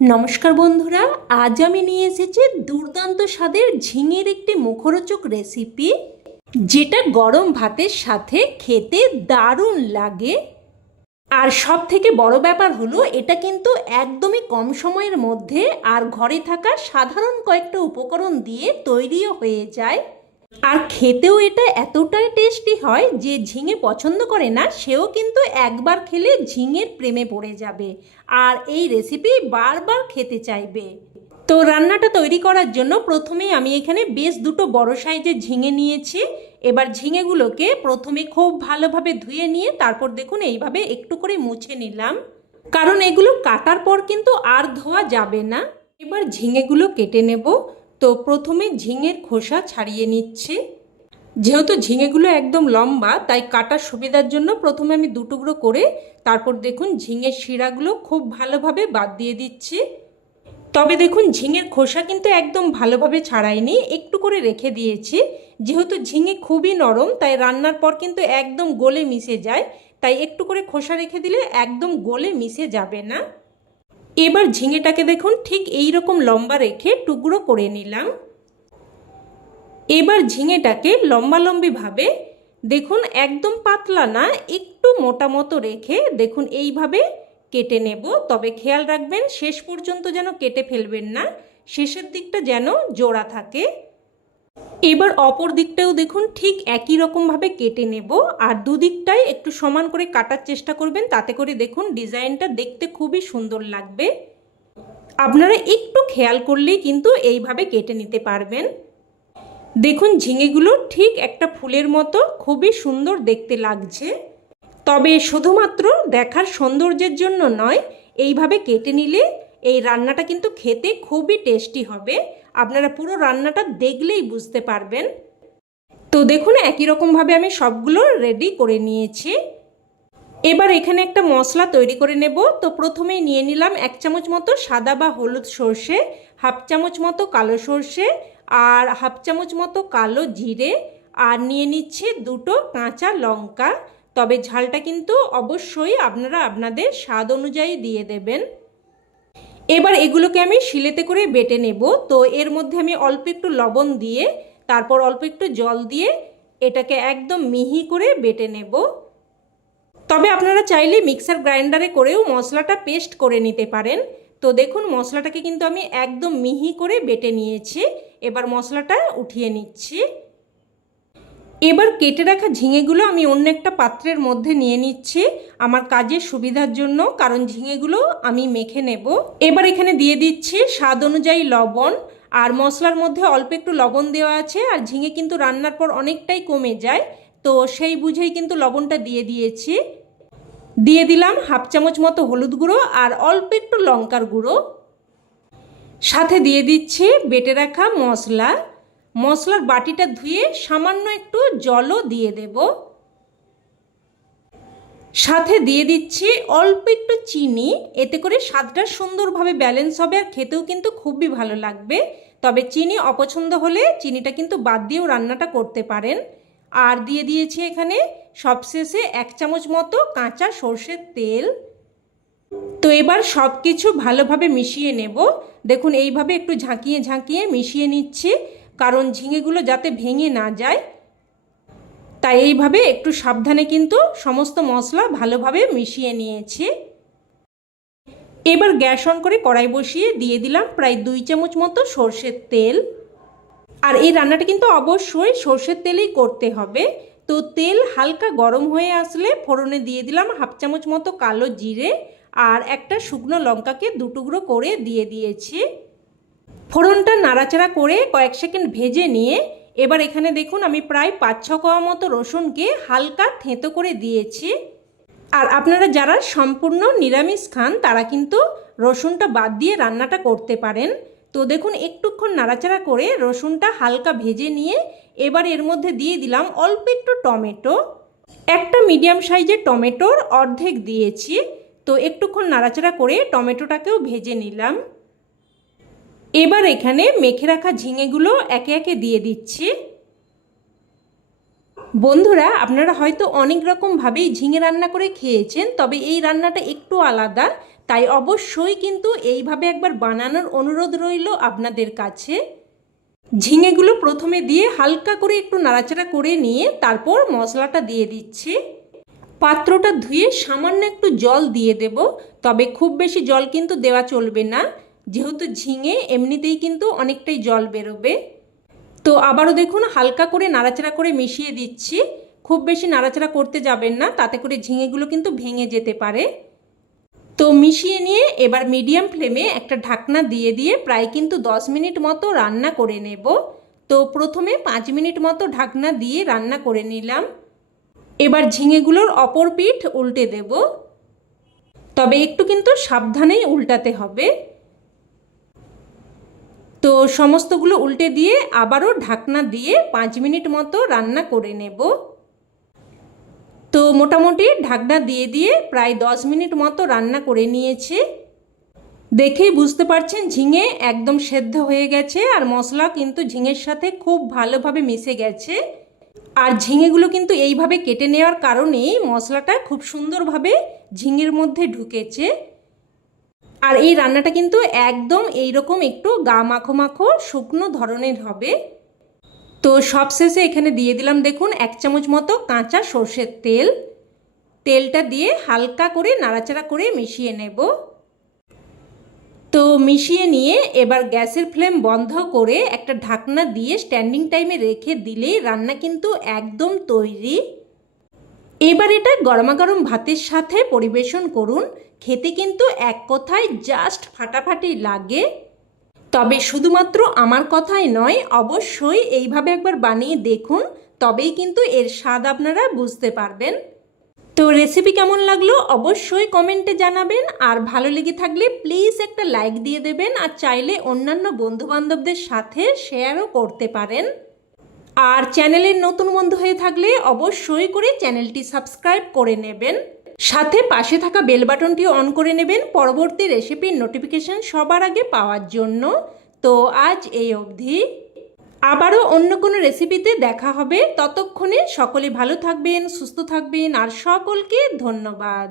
নমস্কার বন্ধুরা, আজ আমি নিয়ে এসেছি দুর্দান্ত স্বাদের ঝিঙের একটি মুখরোচক রেসিপি, যেটা গরম ভাতের সাথে খেতে দারুণ লাগে। আর সব থেকে বড় ব্যাপার হলো এটা কিন্তু একদমই কম সময়ের মধ্যে আর ঘরে থাকা সাধারণ কয়েকটা উপকরণ দিয়ে তৈরিও হয়ে যায়। আর খেতেও এটা এতটাই টেস্টি হয় যে ঝিঙে পছন্দ করে না সেও কিন্তু একবার খেলে ঝিঙের প্রেমে পড়ে যাবে আর এই রেসিপি বারবার খেতে চাইবে। তো রান্নাটা তৈরি করার জন্য প্রথমেই আমি এখানে বেশ দুটো বড় সাইজের ঝিঙে নিয়েছি। এবার ঝিঙেগুলোকে প্রথমে খুব ভালোভাবে ধুয়ে নিয়ে তারপর দেখুন এইভাবে একটু করে মুছে নিলাম, কারণ এগুলো কাটার পর কিন্তু আর ধোয়া যাবে না। এবার ঝিঙেগুলো কেটে নেব। তো প্রথমে ঝিঙের খোসা ছাড়িয়ে নিচ্ছি। যেহেতু ঝিঙেগুলো একদম লম্বা তাই কাটার সুবিধার জন্য প্রথমে আমি দুটুকরো করে তারপর দেখুন ঝিঙের শিরাগুলো খুব ভালোভাবে বাদ দিয়ে দিচ্ছি। তবে দেখুন ঝিঙের খোসা কিন্তু একদম ভালোভাবে ছাড়াইনি, একটু করে রেখে দিয়েছি। যেহেতু ঝিঙে খুবই নরম তাই রান্নার পর কিন্তু একদম গলে মিশে যায়, তাই একটু করে খোসা রেখে দিলে একদম গলে মিশে যাবে না। এবার ঝিঙেটাকে দেখুন ঠিক এই রকম লম্বা রেখে টুকরো করে নিলাম। এবার ঝিঙেটাকে লম্বালম্বিভাবে দেখুন একদম পাতলা না, একটু মোটা মতো রেখে দেখুন এইভাবে কেটে নেব। তবে খেয়াল রাখবেন শেষ পর্যন্ত যেন কেটে ফেলবেন না, শেষের দিকটা যেন জোড়া থাকে। এবার অপর দিকটাও দেখুন ঠিক একই রকমভাবে কেটে নেব আর দুদিকটাই একটু সমান করে কাটার চেষ্টা করবেন, তাতে করে দেখুন ডিজাইনটা দেখতে খুবই সুন্দর লাগবে। আপনারা একটু খেয়াল করলেই কিন্তু এইভাবে কেটে নিতে পারবেন। দেখুন ঝিঙেগুলো ঠিক একটা ফুলের মতো খুবই সুন্দর দেখতে লাগছে। তবে শুধুমাত্র দেখার সৌন্দর্যের জন্য নয়, এইভাবে কেটে নিলে এই রান্নাটা কিন্তু খেতে খুবই টেস্টি হবে। আপনারা পুরো রান্নাটা দেখলেই বুঝতে পারবেন। তো দেখুন একই রকমভাবে আমি সবগুলো রেডি করে নিয়েছি। এবার এখানে একটা মশলা তৈরি করে নেব। তো প্রথমেই নিয়ে নিলাম 1 চামচ মতো সাদা বা হলুদ সর্ষে, 1/2 চামচ মতো কালো সর্ষে আর 1/2 চামচ মতো কালো জিরে, আর নিয়ে নিচ্ছি দুটো কাঁচা লঙ্কা। তবে ঝালটা কিন্তু অবশ্যই আপনারা আপনাদের স্বাদ অনুযায়ী দিয়ে দেবেন। এবার এগুলোকে আমি শিলেতে করে বেটে নেব। তো এর মধ্যে আমি অল্প একটু লবণ দিয়ে তারপর অল্প একটু জল দিয়ে এটাকে একদম মিহি করে বেটে নেব। তবে আপনারা চাইলে মিক্সার গ্রাইন্ডারে করেও মশলাটা পেস্ট করে নিতে পারেন। তো দেখুন মশলাটাকে কিন্তু আমি একদম মিহি করে বেটে নিয়েছি। এবার মশলাটা উঠিয়ে নিচ্ছি। এবার কেটে রাখা ঝিঙেগুলো আমি অন্য একটা পাত্রের মধ্যে নিয়ে নিচ্ছি আমার কাজের সুবিধার জন্য, কারণ ঝিঙেগুলো আমি মেখে নেব। এবার এখানে দিয়ে দিচ্ছি স্বাদ অনুযায়ী লবণ, আর মশলার মধ্যে অল্প একটু লবণ দেওয়া আছে আর ঝিঙে কিন্তু রান্নার পর অনেকটাই কমে যায়, তো সেই বুঝেই কিন্তু লবণটা দিয়ে দিয়েছি। দিয়ে দিলাম 1/2 চামচ মতো হলুদ গুঁড়ো আর অল্প একটু লঙ্কার গুঁড়ো। সাথে দিয়ে দিচ্ছি বেটে রাখা মশলা। মশলার বাটিটা ধুয়ে সামান্য একটু জলও দিয়ে দেব। সাথে দিয়ে দিচ্ছি অল্প একটু চিনি, এতে করে স্বাদটা সুন্দরভাবে ব্যালেন্স হবে আর খেতেও কিন্তু খুবই ভালো লাগবে। তবে চিনি অপছন্দ হলে চিনিটা কিন্তু বাদ দিয়েও রান্নাটা করতে পারেন। আর দিয়ে দিয়েছি এখানে সবশেষে 1 চামচ মতো কাঁচা সর্ষের তেল। তো এবার সব কিছু ভালোভাবে মিশিয়ে নেব। দেখুন এইভাবে একটু ঝাঁকিয়ে ঝাঁকিয়ে মিশিয়ে নিচ্ছি, কারণ ঝিঙেগুলো যাতে ভেঙে না যায়, তাই এইভাবে একটু সাবধানে কিন্তু সমস্ত মশলা ভালোভাবে মিশিয়ে নিয়েছি। এবার গ্যাস অন করে কড়াই বসিয়ে দিয়ে দিলাম প্রায় 2 চামচ মতো সর্ষের তেল। আর এই রান্নাটা কিন্তু অবশ্যই সর্ষের তেলেই করতে হবে। তো তেল হালকা গরম হয়ে আসলে ফোড়নে দিয়ে দিলাম 1/2 চামচ মতো কালো জিরে আর একটা শুকনো লঙ্কাকে দুটুকরো করে দিয়ে দিয়েছি। ফোড়নটা নাড়াচাড়া করে কয়েক সেকেন্ড ভেজে নিয়ে এবার এখানে দেখুন আমি প্রায় 5-6 কোয়া মতো রসুনকে হালকা থেঁতো করে দিয়েছি। আর আপনারা যারা সম্পূর্ণ নিরামিষ খান তারা কিন্তু রসুনটা বাদ দিয়ে রান্নাটা করতে পারেন। তো দেখুন একটুক্ষণ নাড়াচাড়া করে রসুনটা হালকা ভেজে নিয়ে এবার এর মধ্যে দিয়ে দিলাম অল্প একটু টমেটো। একটা মিডিয়াম সাইজের টমেটোর অর্ধেক দিয়েছি। তো একটুক্ষণ নাড়াচাড়া করে টমেটোটাকেও ভেজে নিলাম। এবার এখানে মেখে রাখা ঝিঙেগুলো একে একে দিয়ে দিচ্ছি। বন্ধুরা আপনারা হয়তো অনেক রকমভাবেই ঝিঙে রান্না করে খেয়েছেন, তবে এই রান্নাটা একটু আলাদা। তাই অবশ্যই কিন্তু এইভাবে একবার বানানোর অনুরোধ রইল আপনাদের কাছে। ঝিঙেগুলো প্রথমে দিয়ে হালকা করে একটু নাড়াচাড়া করে নিয়ে তারপর মশলাটা দিয়ে দিচ্ছি। পাত্রটা ধুয়ে সামান্য একটু জল দিয়ে দেব, তবে খুব বেশি জল কিন্তু দেওয়া চলবে না, যেহেতু ঝিঙে এমনিতেই কিন্তু অনেকটাই জল বেরোবে। তো আবারও দেখুন হালকা করে নাড়াচাড়া করে মিশিয়ে দিচ্ছি। খুব বেশি নাড়াচাড়া করতে যাবেন না, তাতে করে ঝিঙেগুলো কিন্তু ভেঙে যেতে পারে। তো মিশিয়ে নিয়ে এবার মিডিয়াম ফ্লেমে একটা ঢাকনা দিয়ে দিয়ে প্রায় কিন্তু 10 মিনিট মতো রান্না করে নেব। তো প্রথমে 5 মিনিট মতো ঢাকনা দিয়ে রান্না করে নিলাম। এবার ঝিঙেগুলোর অপর পিঠ উল্টে দেব, তবে একটু কিন্তু সাবধানেই উল্টাতে হবে। তো সমস্তগুলো উল্টে দিয়ে আবারও ঢাকনা দিয়ে 5 মিনিট মতো রান্না করে নেব। তো মোটামুটি ঢাকনা দিয়ে দিয়ে প্রায় 10 মিনিট মতো রান্না করে নিয়েছি। দেখেই বুঝতে পারছেন ঝিঙে একদম সেদ্ধ হয়ে গেছে, আর মশলা কিন্তু ঝিঙের সাথে খুব ভালোভাবে মিশে গেছে। আর ঝিঙেগুলো কিন্তু এইভাবে কেটে নেওয়ার কারণেই মশলাটা খুব সুন্দরভাবে ঝিঙের মধ্যে ঢুকেছে। আর এই রান্নাটা কিন্তু একদম এইরকম একটু গা মাখো মাখো শুকনো ধরনের হবে। তো সবশেষে এখানে দিয়ে দিলাম দেখুন 1 চামচ মতো কাঁচা সর্ষের তেল। তেলটা দিয়ে হালকা করে নাড়াচাড়া করে মিশিয়ে নেব। তো মিশিয়ে নিয়ে এবার গ্যাসের ফ্লেম বন্ধ করে একটা ঢাকনা দিয়ে স্ট্যান্ডিং টাইমে রেখে দিলেই রান্না কিন্তু একদম তৈরি। এবার এটা গরমাগরম ভাতের সাথে পরিবেশন করুন। খেতে কিন্তু এক কথায় জাস্ট ফাটাফাটি লাগে। তবে শুধুমাত্র আমার কথাই নয়, অবশ্যই এইভাবে একবার বানিয়ে দেখুন, তবেই কিন্তু এর স্বাদ আপনারা বুঝতে পারবেন। তো রেসিপি কেমন লাগলো অবশ্যই কমেন্টে জানাবেন, আর ভালো লেগে থাকলে প্লিজ একটা লাইক দিয়ে দেবেন, আর চাইলে অন্যান্য বন্ধুবান্ধবদের সাথে শেয়ারও করতে পারেন। আর চ্যানেলের নতুন বন্ধু হয়ে থাকলে অবশ্যই করে চ্যানেলটি সাবস্ক্রাইব করে নেবেন, সাথে পাশে থাকা বেল বাটনটি অন করে নেবেন পরবর্তী রেসিপির নোটিফিকেশন সবার আগে পাওয়ার জন্য। তো আজ এই অবধি, আবারও অন্য কোনো রেসিপিতে দেখা হবে। ততক্ষণে সকলে ভালো থাকবেন, সুস্থ থাকবেন, আর সকলকে ধন্যবাদ।